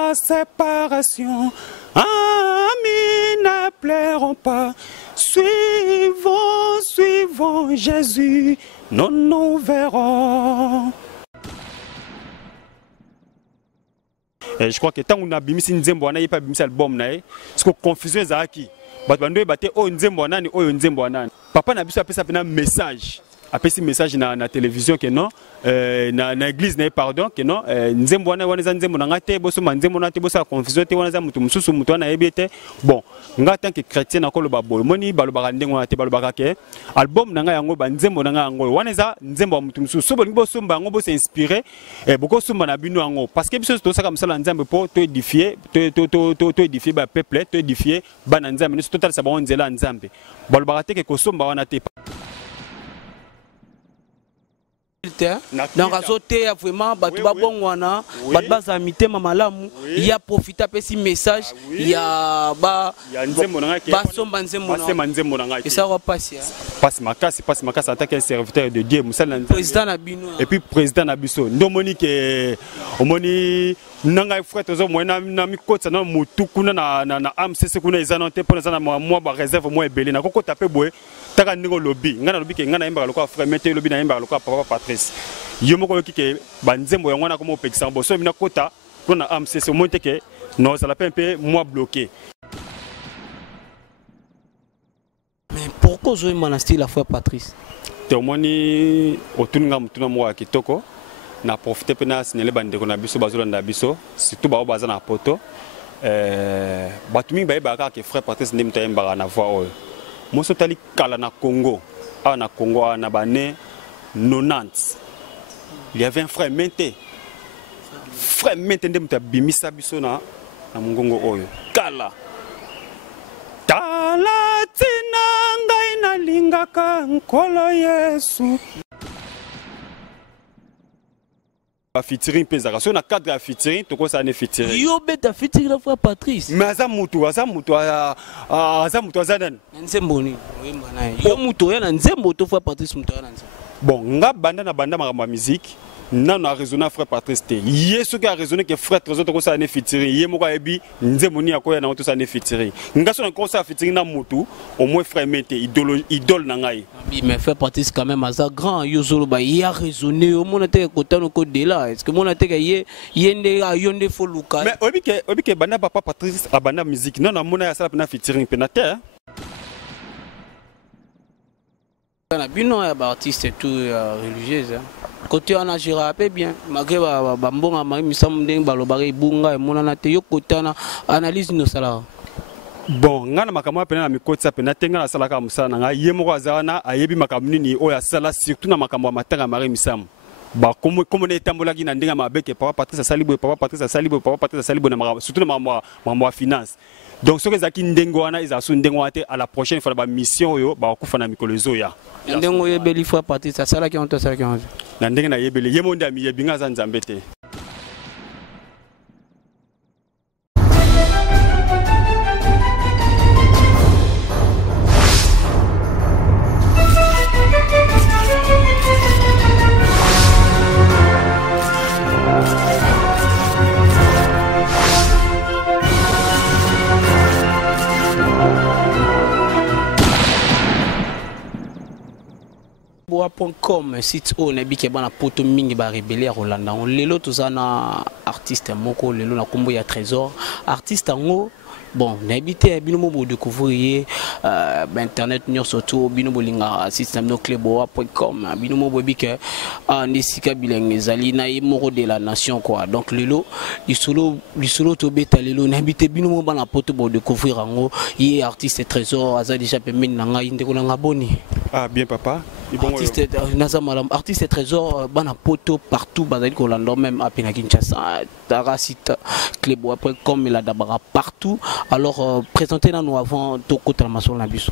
la séparation. Amis ne pleurons pas. Suivons, suivons Jésus, nous verrons. Je crois que tant qu'on a bimisi nzembo wana yepa bimisi album na ye, parce que confusion ezaki. Bando bate o nzembo nani o nzembo nani. Papa na biso apesa pena message. Apesi message na télévision que non na église na pardon que non nzembo wana wana nzembo na ngate boso nzembo na te boso confusion te wana za mutu mususu mutu na yebete. Bon, nga tant que chrétien na koloba boy moni balobaka ndengo na te balobaka ke album na nga yango ba nzembo na nga yango wana za nzembo mutu mususu so bolingo boso mbango boso inspiré boko sumba na bino yango parce que biso to saka msala nzembo po to édifier to édifier ba peuple to édifier ba na nzembo ni total sa ba nzela nzambe balobaka te ke ko sumba wana te. Donc à sauter vraiment batba bongwana batba zamité mamalamu il y a profité pesi message il y a ba nzembo nanga ke ba somba nzembo nanga et ça va passer passe makasi attaque un serviteur de Dieu musala président na bino et puis président na biso ndomoni ke omoni nanga frère tozo moina na mikotsa na mutu kuna na amcc kuna ezanante pona za na moi ba réserve moi ebele na koko taper boye taka ndingo lobby ngana lobby ke ngana yemba lokwa frère mete lobby na yemba lokwa papa Patrice yomoko yokike banzembo yango na komo pekisa boso mina kota kuna amcc monte ke no ça la peu moi bloqué. Mais pourquoi jouer monastère la frère Patrice témoigner otunga mutuna mo kitoko na profiter pena sinele bandeko na biso bazolanda biso surtout ba baza na poto batumi ba yeba ka ke frère Patrice ndimta yemba na voix oyo moso tali kala na Congo na bané 90 il y avait un frère Mente ndimta bimisa biso na mungongo oyo kala tala tina ngai na lingaka nkolo Yesu. Featuring pezaka so na cadre ya featuring to ko sa ne featuring yo beta featuring la frère Patrice mais azamutu azadan nzembo ni oyemba naye yo mutu ya na nzembo to frère Patrice mutu ya na nzembo bon nga banda na banda ma musique non a raisonné frère Patrice te yesu qui a raisonné que frère Trésor to ko sa ne featuring ye moko ebi nzembo ni akoya na to sa ne featuring nga so na ko sa featuring na mutu au moins frère mete idole na ngai mais frère Patrice quand même asa grand yozolo ba il a raisonné au monde te ko tano ko de là est-ce que mon te yende yonde fo luka mais obi ke banda papa Patrice abanda musique non na mona ya sala na featuring penate na bino ya ba artiste tout religieuse côté on a géré bien malgré ba mbonga ma misam ndeng balobare ibunga mona na te yo côté na analyse no sala bon ngana makamwa pena na mikotsa pena tenga na sala ka musala nga yemoko azana ayebi makamuni ni oya sala surtout na makamwa matanga mari misam ba comme ne tambola ki na ndinga mabeke papa Patrice Salibo na makamwa surtout na makamwa finance donc ce que zaki ndengo wana izasu ndengo ate à la prochaine fois ba mission yo ba kufa na mikolo zoya ndengo yebeli fois Patrice sala ki on to sala ki on na ndenga na yebeli yemonde ami yebinga za nzambe te. Boa.com site o na bike bana poto mingi ba rebelle ya Rolanda on lelo tozana artiste moko lelo na kombo ya Trésor artiste ngo bon na habité bino mo découvrir internet nyo surtout bino bolinga système no club.com bino mo bobike ndisika bilenge zali na moko de la nation quoi donc lelo lisolo to beta lelo na habité bino mo bana poto bo découvrir ngo yi artiste Trésor aza déjà pemeni na ngai ndeko na ngaboni. Ah bien papa. Artiste Trésor bana poto partout bazali Rolanda même à Kinshasa Tarasit club.com la dabara partout alors présentez nous avant to kota mason la biso.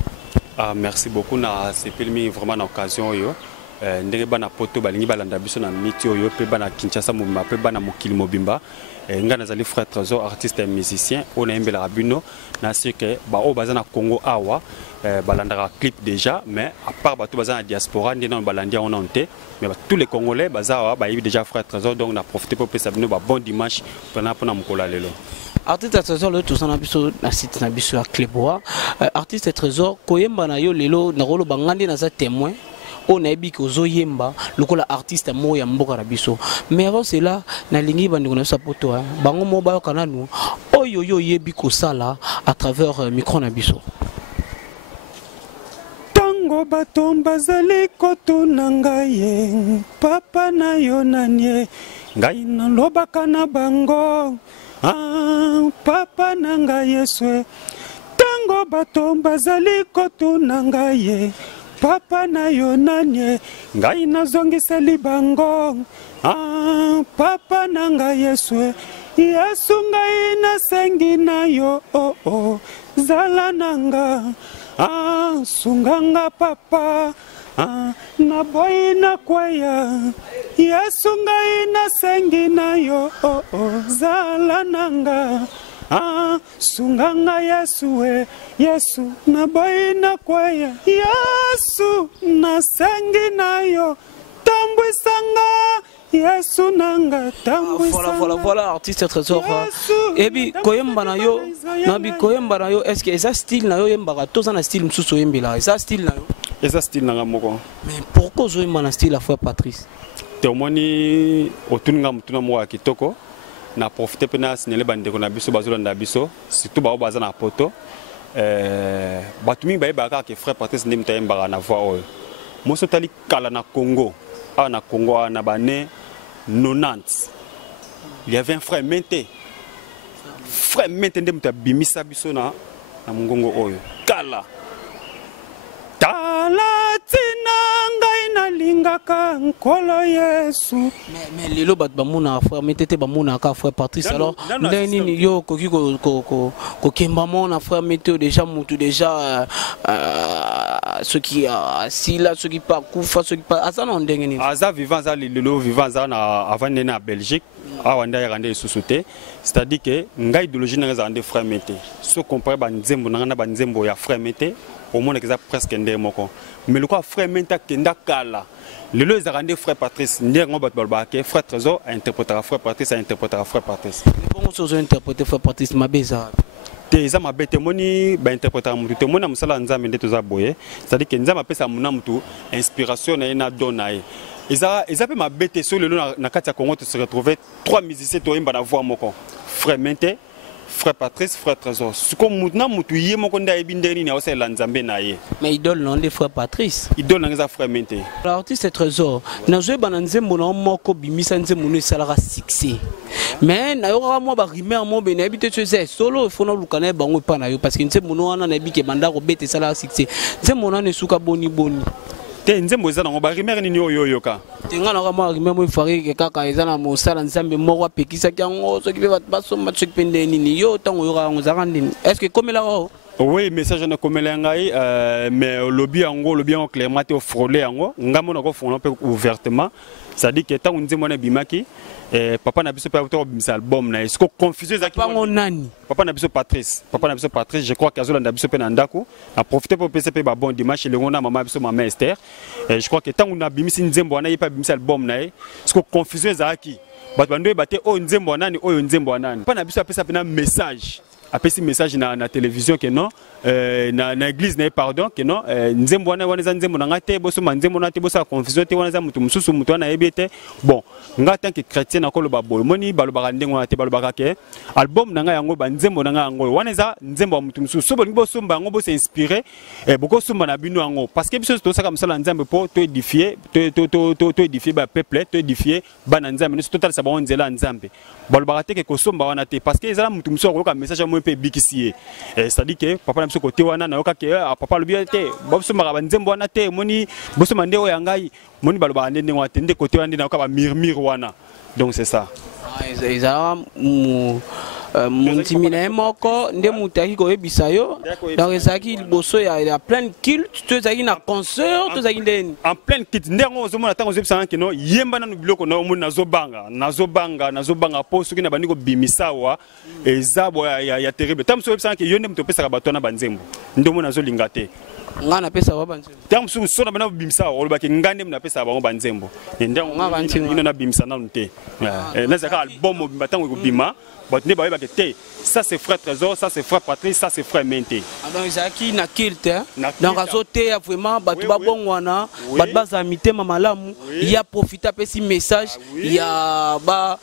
Ah merci beaucoup na c'est permis vraiment l'occasion yo ndenge bana poto balingi balanda biso na miti oyo pe bana Kinshasa mobimba pe bana mokili mobimba nga nazali frère Trésor artiste et musicien on ayembela rabino na sike ba o bazana Congo awa balandaka clip déjà mais à part bato bazana diaspora ndena balandia on onté mais tous les Congolais bazawa ba yebi déjà frère Trésor donc on a profité pour passer bino ba bon dimanche pendant mokola lelo. Artiste Trésor le tout ça na biso na site na biso ya Clébois artiste Trésor koyemba na yo lelo na rolo bangandi na za témoin on a ébi kozo yemba lokola artiste mo ya mboka na biso mais avant cela na lingi bandi kona sa poto bango mo ba kananu oyo yo yebi ko sala à travers micro na biso tango batomba zali kotuna ngai papa na yo nanye ngai na lobaka na bango papa na ngai Yesu tango batomba zali kotuna ngai papa na yo nanye ngai nazongiseli bango papa na ngai Yesu Yesu ngai nasengi na yo zala nanga sunganga papa na boy na kwaya Yesu ngai nasengi na yo zala nanga sunganga Yesu Yesu na boy na kwaya Yesu nasengi na yo tambwisanga Yesu nanga tambwisanga voilà artiste Trésor et puis koyemba na yo na bi koyemba na yo est-ce que ça style na yo yemba to ça na style msusu yembela ça style na yo eza style nanga moko mais pourquoi zo yemba na style la fois Patrice te omoni otunga mutuna mo kitoko na profiter pena signalé bandeko na biso bazolanda biso surtout ba baza na poto batumi ba yebaka ke frère Patrice ndem tayemba na voix oyo moso tali kala na Congo na Congo na bané 90 il y avait un frère Mente ndem tabimisa biso na mungongo oyo kala talatina ngai na lingaka nkolo Yesu mais lelo bat bamuna frère Metete bamuna ka frère Patrice alors nini yo koki ko kemba mona frère Meteo déjà mutu déjà ceux qui si là ceux qui pas kufa ceux qui pas azana ndenge nini aza vivant za lelo vivant za na avant na Belgique awanda ya rande susute c'est-à-dire que ngai idéologie na za ande frère Mete so comparer ba nzembo na ba nzembo ya frère Mete au monde que presque ndemoko mais le quoi frère Menta kenda kala lelo ezarande frère Patrice ndengo bat balbake frère Trésor interprétera frère Patrice interprétera frère Patrice bon so interpréter frère Patrice mabeza te eza mabete moni ba interprétera mutu te mona musala nzambe ndeto za boye c'est-à-dire que nzambe pesa muna mutu inspiration na ina donaye eza pe mabete so lelo na kati ya Congo tu se retrouver trois musiciens to imba na voix moko frère Mente frère Patrice, frère Trésor. Ce qu'on maintenant mutuye moko nda ebindeni na ose lanzambe na ye. Mais idole non de frère Patrice. Idole na frère Mente. L'artiste Trésor, na joué bananze mona moko bimisa nze mona salara succès. Mais na yo ka mo ba rimer mo be na habite tu sais solo il faut na lukana bango pa na yo parce que nze mona wana na bike banda ko bete salara succès. Nze mona ne suka boni. Te nzembo eza nango ba rimer nini oyo yoka. Tenga na kama rimer mo ifari ke kaka eza na mo sala nzambe mo wa pekisa kyango so ki ba so match pende nini yo tango yo ka ngozaka ndini. Est-ce que comme là oui, message na komela ngai mais lobby yango clairement te frôler yango ngamo na ko frôler peu ouvertement ça dit que tant on nzembo na bimaki papa na biso pa auto bimisa album na est-ce que confusion za papa nani papa na biso Patrice je crois que azolanda biso pe na ndako a profiter pour PCP ba bon dimanche le ngona maman biso maman Esther je crois que tant on a bimisi nzembo na yepa bimisa album na est-ce que confusion za ki bato bando ebate o nzembo nani oyo nzembo nani papa na biso apesa pe na message apesi message na télévision que non na église na pardon que non nzembo wana wana nzembo na te boso nzembo na te boso confusion te wana za mutu mususu mutu wana ebete bon nga tant que chrétien na kolo babolo moni balobaka ndengo na te balobaka ke album na nga yango ba nzembo na nga yango wana za nzembo wa mutu mususu so bolingi boso mbango boso inspiré boko sumba na bino yango parce que biso to saka msala nzambe po to édifier to édifier ba peuple to édifier bana nzambe ne total sa ba onzela nzambe balobaka te ke ko sumba wana te parce que ezala mutu mususu ko ka message mo pe bikisier c'est-à-dire que papa na biso côté wana na yoka ke papa lobi te boso maka nzembo wana te moni boso mande o yangai moni balobaka ndenge wana te côté wana na yoka ba murmure wana donc c'est ça ezala Montimi na moko nde mutaki ko ebisa yo. Donc ezaki liboso ya plein culte, tu ezaki na concert, tu ezaki ndeni. En plein culte ndengo ozomona tango zebisa kino yemba na biloko na omona nazobanga po soki na bandiko bimisawa ezabo ya terrible. Tamso zebisa ke yonde mutopesa bato na banzembo. Ndomo nazolinga te. Ngana pesa wa banzembo. Tamso sona bana bimisa olobaki ngande mnapesa bango banzembo. Ndengo ngana na bimisa na nte. Nazaka album batango bima. Ça c'est frère Trésor, ça c'est frère Patrice, ça c'est frère Menté. Donc Isaki na kilte. Donc azote vraiment batu ba bongwana, batu ba zamite mamalamu, il y a profité petit message, il y a ba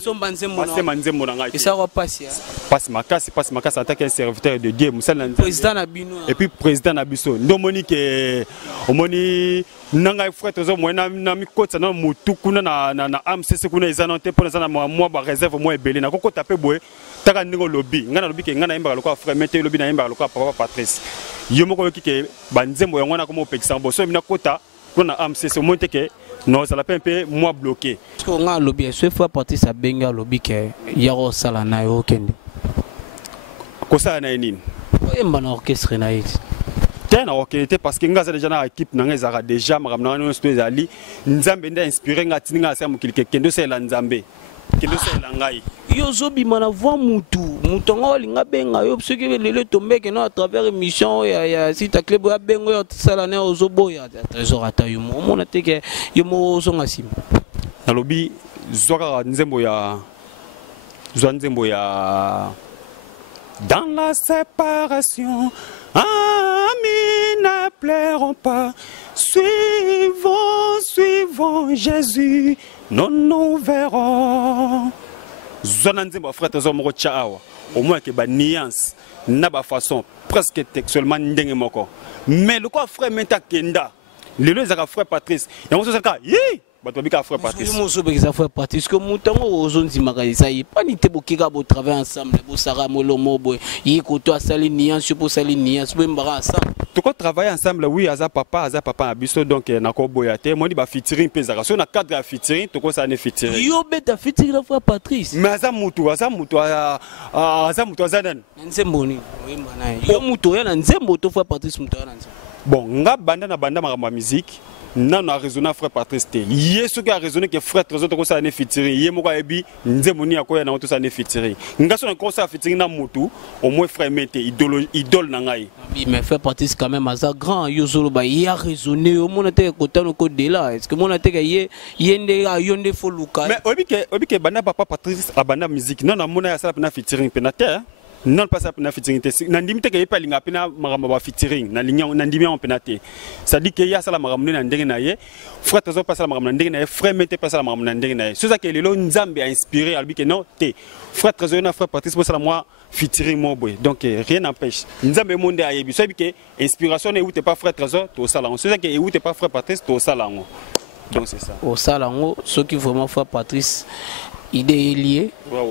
somba nzembo na. Et ça va passer. Passe makasi en tant qu'un serviteur de Dieu, président Nabino. Et puis président Nabiso. Ndomoni ke omoni nanga frère Trésor moi na mikota na mutu kuna na AMCC kuna ezanante pour na moi ba réserve moi belé na koko taper boy taka ningo lobby ngana lobby ke ngana imba lokwa frère Mete lobby na imba lokwa papa Patrice yo moko yoki ke banzembo yango na komo pekisa boso mina kota kuna AMCC monte ke non ça la pe un peu moi bloqué parce que ngana lobby ce fois Patrice a benga lobby ke yaro sala na yo kende ko sala na nini oyemba na orchestre na yiti na okete parce que ngaza déjà na équipe na ngeza déjà makamna no sto ezali nzambe nda inspiré ngati nga sa mukilike kendo sela nzambe kendo sela ngai yo zobi mana voix mutu nga olinga benga yo soki lelo tombeke na à travers émission ya sita club ya bengo yo sala na ozoboya trésor ata yo mona teke yo mo zonga sim na lobi zwaka nzembo ya dans la séparation amis ne pleurons pas suivons Jésus nous verrons zona nzembo frère Trésor moko tchaawa au moins que ba nuance na ba façon presque textuellement ndenge moko mais le quoi frère Menta kenda lelo ezaka frère Patrice yango so saka yi bato bika frère Patrice mo so beka frère Patrice que mutango ozonzi makaliza yi pani te bokika bo travailler ensemble bo sara molo mobo yi ko to asali nuance pour sali nuance bo mbara ensemble to ko travailler ensemble oui aza papa abiso donc na ko boyate moni ba featuring pezaka so na cadre ya featuring to ko sa ne featuring yo beta featuring la frère Patrice mais aza mutu azanan nzembo ni oyemba naye yo mutu ya na nzembo to frère Patrice mutu ya na nzembo bon nga banda ma musique non a raisonné frère Patrice te yesu qui a raisonné que frère Trésor to ko sa ne featuring ye moko ebi nzembo ni akoya na to sa ne featuring nga so na ko sa featuring na mutu au moins frère Mete idole na ngai mais frère Patrice quand même asa grand yo zolo ba il a raisonné au mon te ko tano ko de là est-ce que mon te ye yende a yonde foluka mais obi ke banda papa Patrice abanda musique non na mona ya sala na featuring penate non pas ça na featuring te na ndimite ke yepa linga pena magamba ba featuring na linya na ndimia on penate ça dit que ya sala magamba na ndenge na ye frère Trésor pas sala magamba na ndenge na ye frère Mete pas sala magamba na ndenge na ye c'est ça que lelo nzambe a inspiré albi que non te frère Trésor na frère Patrice pour sala moi featuring mo boy donc rien n'empêche nzambe monde a yebi so bi que inspiration ne ou te pas frère Trésor to sala c'est ça que ou te pas frère Patrice to sala donc c'est ça au salango ce qui vraiment frère Patrice idée est liée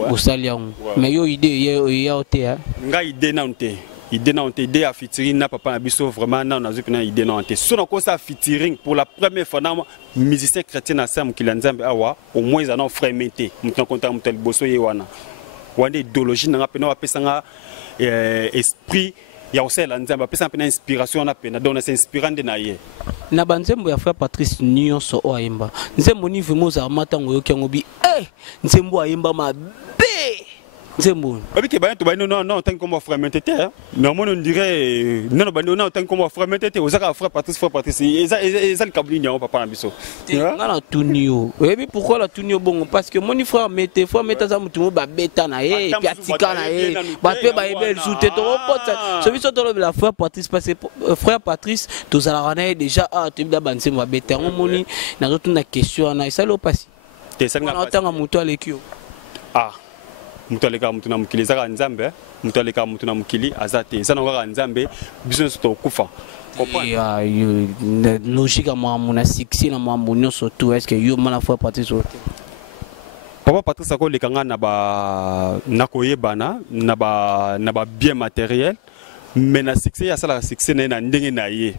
au saliango mais yo idée ya oté nga idée na onté idée à featuring na papa biso vraiment na nazo pena idée na onté so na ko sa featuring pour la première fois na musicien chrétien na sam kilanzambe awa au moins ça na frère Mete mutan konta mutal boso ye wana idéologie na pena wa pesanga esprit ya osela nzamba pesa pena inspiration na pena donc c'est inspirant de na ye na banzembo ya frère Patrice nyonso o ayemba nzembo ni vimo za matango yoki yango bi nzembo ayemba mabe nzembo obi ke ba to ba non tant comme frère Mete mais moi on dirait non non tant comme frère Mete ozaka frère Patrice eza le kabli nyango papa na biso ngana tunio ebi pourquoi la tunio bongo parce que mon frère Mete za mutumo ba beta na ye piatika na ye ba pe ba ebel soute to pota so biso to la frère Patrice parce que frère Patrice to za la déjà to bi da banse ba beta ngomoni na zo tuna question na isa lo pasi te sanga na tanga mutu alekio mutu aleka mutu na mukili zaka nzambe mutu aleka mutu na mukili azate sana ngaka nzambe business to kufa ya logique à moi mon succès na moi mon surtout est-ce que yo mana frère Patrice papa Patrice ko lekanga na ba nakoyebana na ba bien matériel mais na succès ya sala succès na ndenge na ye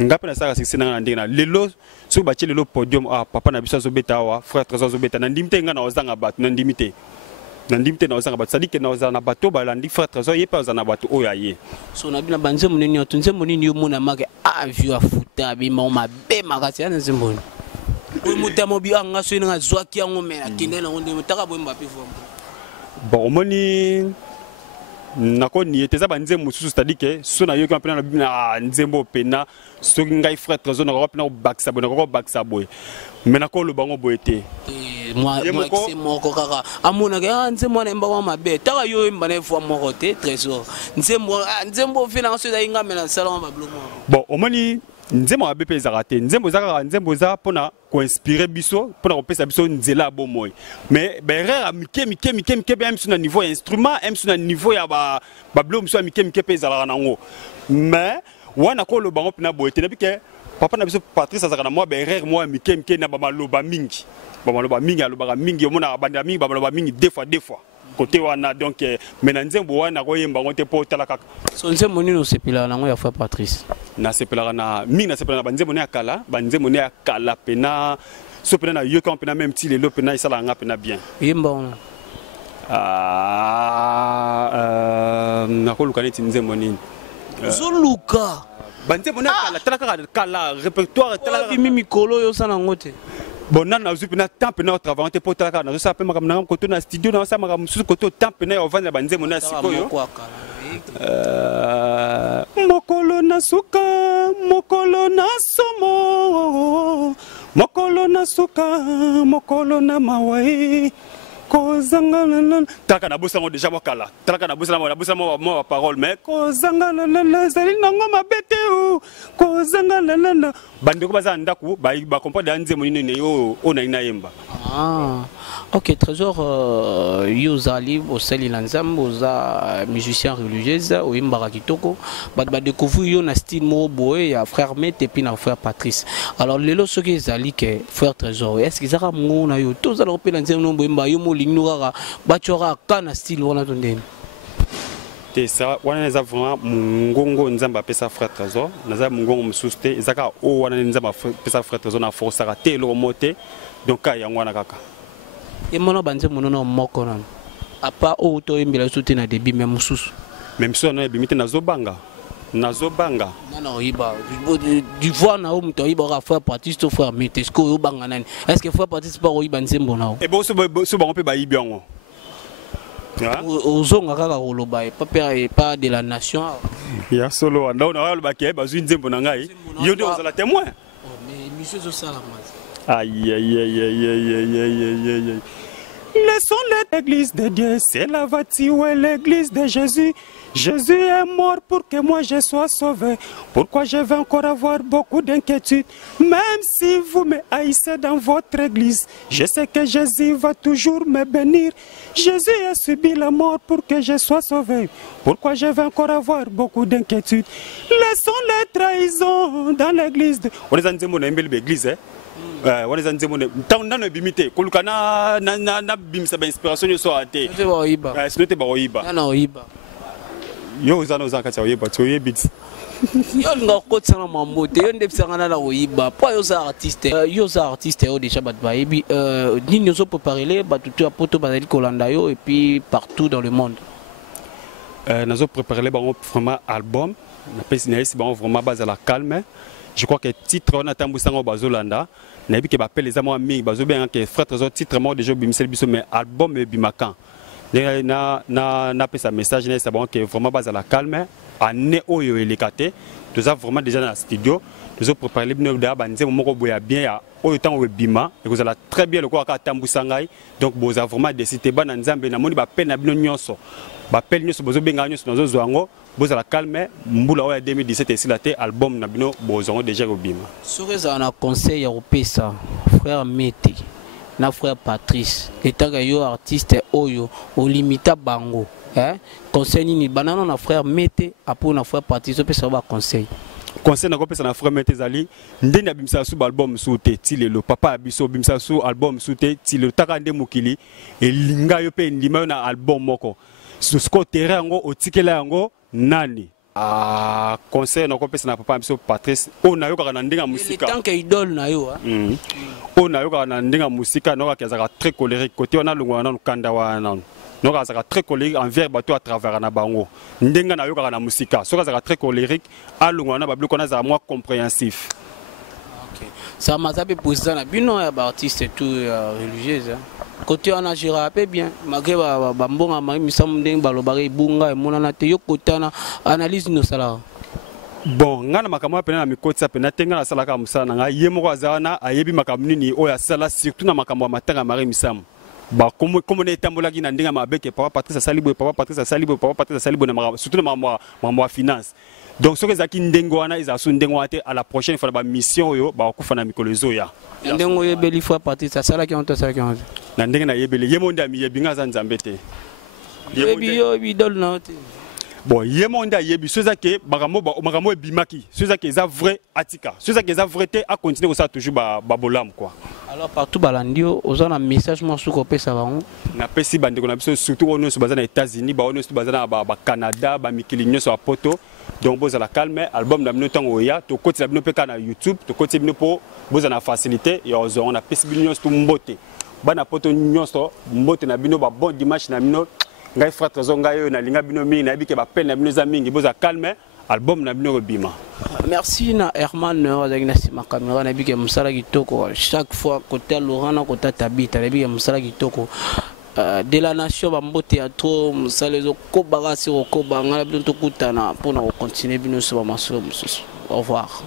ngape na sala succès na ndenge na lelo so ba lelo podium papa na biso zo beta wa frère Trésor zo beta na ndimite nga na ozanga bat na ndimite nandi mte na ozanga bato c'est-à-dire que na ozana bato balandi frère trésor ye pa ozana bato oyo aye so na bina banze moneni yo tunze moneni yo mona make avio afuta bima o mabe makasi ana nzemboni o mutamo bi anga so ina zwaki yango mena kinde na ngonde mutaka bo Mbappé fo bon omoni nako ni eteza banze mususu c'est-à-dire que so na yo ko pena na bina nzembo pena so ngai frère trésor na ko pena o baksa bo na ko baksa boy mais nako lo bango boyete moi c'est moko kaka amona ke nzembo na mba mabe taka yo mba na fo moko te trésor nzembo fina so da inga mena salon ba blomo bon omoni nzembo mabe pe zakate nzembo zaka nzembo za pona ko inspirer biso pona ko pesa biso nzela bo moy mais berre mike bien sur na niveau instrument sur na niveau ya ba blomo so mike pe zala nango mais wana ko lo bango pina boyete depuis que papa na biso Patrice azaka na moi berre moi mike na ba maloba mingi aloba mingi omona banda mingi ba maloba mingi deux fois côté wana donc maintenant nzembo wana ko yemba ngote po tala kaka so nzembo nino sepila nango ya frère Patrice na sepela na mingi na sepela na banzembo ne akala banzembo ne akala pena so pena na yo kan pena même ti lelo pena isala nga pena bien yemba ona na ko lukana ti nzembo nini zoluka banzembo ne akala kala répertoire tala bimi mikolo yo sana ngote bon nan na zupi na temps pena travailler te potala na so apema kam na koto na studio na sa makam susu koto temps pena yo vanda banzembo na sikoyo mokolo na suka mokolo na somo mokolo na suka mokolo na mawai kozanga la taka na bosa ngo déjà wakala taka na bosa mo parole mais kozanga la zali nango mabete o kozanga la bandeko baza ndaku ba comprendre nzembo nini yo ona ina yemba ok trésor yozali osali la nzambo oza musicien religieuse oyimbaka kitoko bato badécouvrir yo na style mo boye ya frère Mete puis na frère Patrice alors lelo soki ezali ke frère trésor est-ce que ezaka mongo na yo tozala kopela nzembo no boyemba yo molingi kaka batiora ka na style wana to ndeni te ça wana eza vraiment mungongo nzamba apesa frère trésor naza mungongo mosusu te ezaka o wana nzamba apesa frère trésor na forçaka te eloko mo te donc ka yango wana kaka emona banze monono moko nano apa o to yembela so te na début même mosusu même so na ebimite nazobanga non oyiba du voir na o muto oyiba ka frère Patrice to frère Mete est-ce que oyibanga nani est-ce que frère Patrice pas oyiba nzembo na o e bo so bango pe bayibi yango ozonga kaka koloba pas de la nation ya solo anda ona oloba ke bazwi nzembo na ngai yo nde ozala témoin mais monsieur zo sala mas aïe. Laissons l'église de Dieu, c'est la voiture l'église de Jésus. Jésus est mort pour que moi je sois sauvé. Pourquoi je vais encore avoir beaucoup d'inquiétudes? Même si vous me haïssez dans votre église, je sais que Jésus va toujours me bénir. Jésus a subi la mort pour que je sois sauvé. Pourquoi je vais encore avoir beaucoup d'inquiétudes? Laissons les trahisons dans l'église de... On est dans l'église, hein? Wana za nzembo ntango nano ebimite koluka na bimisa ba inspiration so ate te ba oyiba sinote ba oyiba na oyiba yo uzana uzaka cha oyiba to yebit yo nga kotsa na mambote yo ndepsanga na oyiba po yo za artiste yo déjà bat ba ebi nini zo préparer les batutu a poto bazali kolanda yo et puis partout dans le monde nazo préparer les bango vraiment album na pesi na esi bango vraiment base à la calme. Je crois que le titre on a tambusango bazolanda na bi ke bapel les amours mingi bazo bien que frère trésor titre moi déjà bimsel biso mais album bimakan na pesa message na ça bon que vraiment base à la calme année oyo elekate nous avons vraiment déjà dans le studio nous avons préparé les bino da banze moko boya bien ya oyo tango bima et vous allez très bien le quoi ka tambusangai donc vous avez vraiment décidé bana nzambe na moni bapel na bino nyonso bapel nyonso bozo benga nyonso nazo zwango boza la calme mbula oya 2017 esilate album na bino bozongo déjà obima soreza na conseil ya opesa frère Mete na frère Patrice etaka yo artiste oyo olimita bango conseil nini banano na frère Mete apo na frère Patrice opesa ba conseil na kopesa na frère Mete zali ndeni abimisa su album su te tilelo papa abiso bimisa su album su te tilelo taka nde mokili elinga yo pe ndima na album moko susko terrain yango otikela yango nani a conseil na ko pesa na papa biso Patrice o na yoka na ndinga musika le temps que idole na yo o na yoka na ndinga musika no ka zaka très colérique côté on a lungwa na kanda wana no ka zaka très colérique envers bato à travers na bango ndinga na yoka na musika so ka zaka très colérique a lungwa na bablo kona za moi compréhensif. OK ça m'a zabe président na bino ya ba artiste tout religieuse côté on a géré un peu bien malgré ba mbonga mari misam ndeng balobare bunga e monana te yo kotana analyse no sala. Bon ngana makamwa pena na mikoti pena tenga na sala ka musana nga yemo kwa zana ayebi makamni ni oya sala surtout na makamwa matanga mari misam ba comme ne tambola ki na ndinga mabeke papa Patrice Salibo papa Patrice Salibo papa Patrice Salibo na surtout na mamwa finance donc ce que zaki ndengo wana iza su ndengo ate à la prochaine fois ba mission yo ba kufa na mikolo zoya ndengo yebeli fois Patrice sala ki on sala ki on na ndenga na yebeli yemo nda mi yebinga za nzambe te yebi yo bidol na te. Bon, yemonda yebi soza ke makambo bimaki soza ke za vrai atika soza ke za vrai te a continuer ça toujours ba bolam quoi. Alors partout balandio ozana message mo suko pesa ba on na pesi bande ko na biso surtout ono so bazana États-Unis ba ono so bazana ba Canada ba mikili nyoso a poto donc boza la calme album na bino tango ya to koti na bino pe na YouTube to koti bino po boza na facilité ya ozo on a pesi bino to mbote bana poto nyoso mbote na bino ba bon dimanche na bino ngai frère zonga yo na linga bino mingi na bike ba peine na bino za mingi boza calme album na bino bima. Merci na Herman na ma caméra na bike musala kitoko chaque fois côté Laurent na côté Tabita na bike musala kitoko de la nation ba mbote ya trop musala zo ko bagasi ko banga na bino to kutana pour na continuer bino so ba maso. Au revoir.